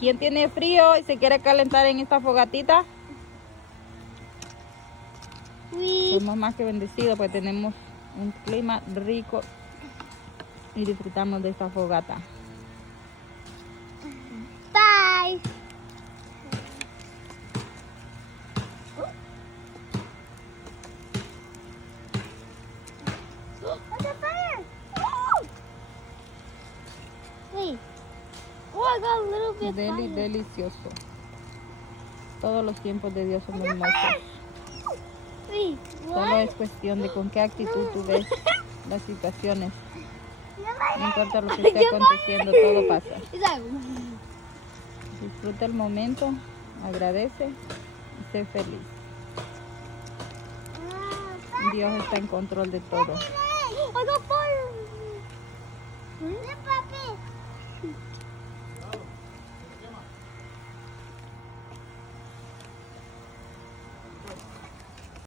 ¿Quién tiene frío y se quiere calentar en esta fogatita? Somos más que bendecidos, pues tenemos un clima rico y disfrutamos de esta fogata. Bye. Wait. Oh, I got a little bit fire. Delicioso. Todos los tiempos de Dios son hermosos. Wait, Solo what? es cuestión de con qué actitud tú ves las situaciones. No importa lo que esté aconteciendo, todo pasa. It's like, Disfruta el momento, agradece y sé feliz. Dios está en control de todo. I got fire.